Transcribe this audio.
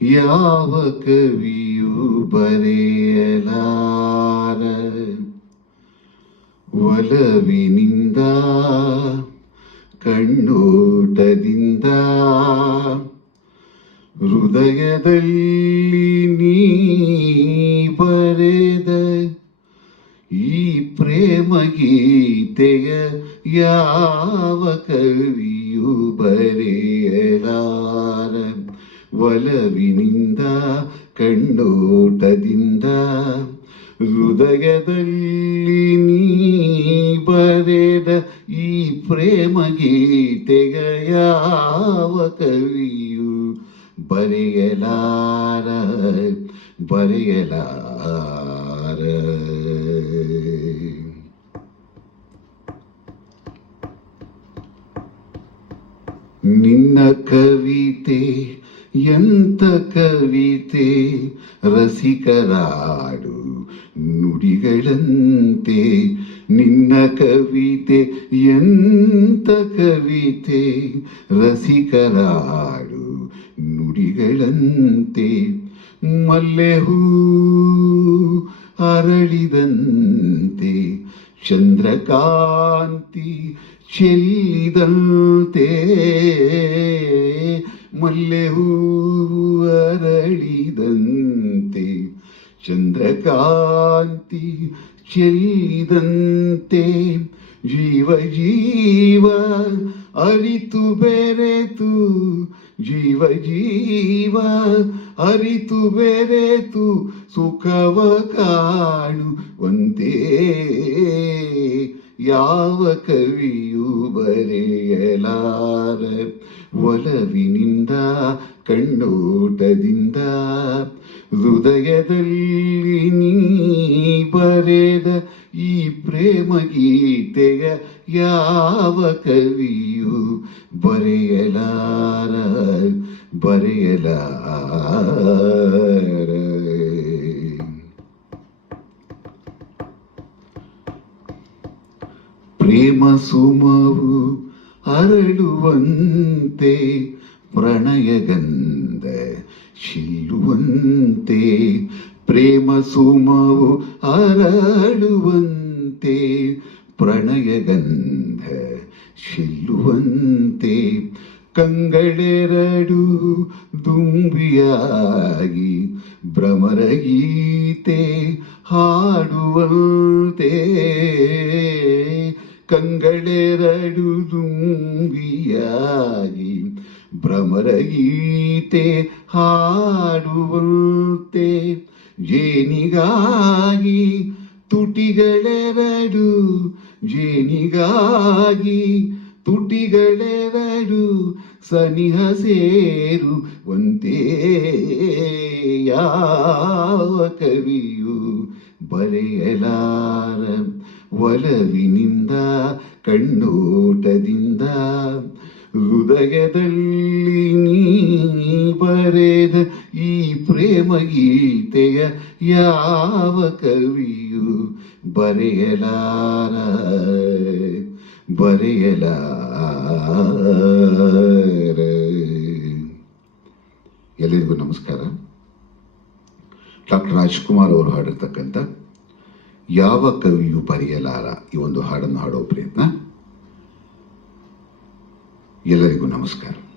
ಯಾವ ಕವಿಯೂ ಬರೆಯಲಾರ ಒಲವಿನಿಂದ ಕಣ್ಣೋಟದಿಂದ ಹೃದಯದಲ್ಲಿ ನೀ ಬರೆದ ಈ ಪ್ರೇಮ ಗೀತೆಯ ಯಾವ ಕವಿಯೂ ಬರೆಯಲಾರ ಒಲವಿನಿಂದ ಕಣ್ಣೋಟದಿಂದ ಹೃದಯದಲ್ಲಿ ನೀ ಬರೆದ ಈ ಪ್ರೇಮ ಗೀತೆಯ ಯಾವ ಕವಿಯೂ ಬರೆಯಲಾರ ನಿನ್ನ ಕವಿತೆ ಎಂತ ಕವಿತೆ ರಸಿಕರಾಡು ನುಡಿಗಳಂತೆ ನಿನ್ನ ಕವಿತೆ ಎಂತ ಕವಿತೆ ರಸಿಕರಾಡು ನುಡಿಗಳಂತೆ ಮಲ್ಲೆಹೂ ಅರಳಿದಂತೆ ಚಂದ್ರಕಾಂತಿ ಚೆಲ್ಲಿದಂತೆ ಮಲ್ಲೆಹೂ ಅರಳಿದಂತೆ ಚಂದ್ರಕಾಂತಿ ಚೆಲ್ಲಿದಂತೆ ಜೀವ ಜೀವ ಅರಿತು ಬೆರೆತು ಜೀವ ಜೀವ ಅರಿತು ಬೆರೆತು ಸುಖವ ಕಾಣುವಂತೆ ಯಾವ ಕವಿಯೂ ಬರೆಯಲಾರ ಒಲವಿನಿಂದ ಕಣ್ಣೋಟದಿಂದ ಹೃದಯದಲ್ಲಿ ನೀ ಬರೆದ ಈ ಪ್ರೇಮ ಗೀತೆಯ ಯಾವ ಕವಿಯೂ ಬರೆಯಲಾರ ಪ್ರೇಮ ಸುಮವು ಅರಳುವಂತೆ ಪ್ರಣಯಗಂಧ ಶಿಲ್ಲುವಂತೆ ಪ್ರೇಮ ಸುಮವು ಅರಳುವಂತೆ ಪ್ರಣಯಗಂಧ ಶಿಲ್ಲುವಂತೆ ಕಂಗಳೆರಡು ದುಂಬಿಯಾಗಿ ಭ್ರಮರಗೀತೆ ಹಾಡುವಂತೆ ಕಂಗಳೆರಡು ದುಂಬಿಯಾಗಿ ಭ್ರಮರಗೀತೆ ಹಾಡುವಂತೆ ಜೇನಿಗಾಗಿ ತುಟಿಗಳೆರಡು ಜೇನಿಗಾಗಿ ತುಟಿಗಳೆರಡು ಸನಿಹ ಸೇರುವಂತೆ ಯಾವ ಕವಿಯೂ ಬರೆಯಲಾರ ಒಲವಿನಿಂದ ಕಣ್ಣೋಟದಿಂದ ಹೃದಯದಲ್ಲಿ ನೀ ಬರೆದ ಈ ಪ್ರೇಮ ಗೀತೆಯ ಯಾವ ಕವಿಯೂ ಬರೆಯಲಾರ ಎಲ್ಲರಿಗೂ ನಮಸ್ಕಾರ. ಡಾಕ್ಟರ್ ರಾಜ್ಕುಮಾರ್ ಅವರು ಹಾಡಿರ್ತಕ್ಕಂಥ ಯಾವ ಕವಿಯೂ ಬರೆಯಲಾರ ಈ ಒಂದು ಹಾಡನ್ನು ಹಾಡೋ ಪ್ರಯತ್ನ. ಎಲ್ಲರಿಗೂ ನಮಸ್ಕಾರ.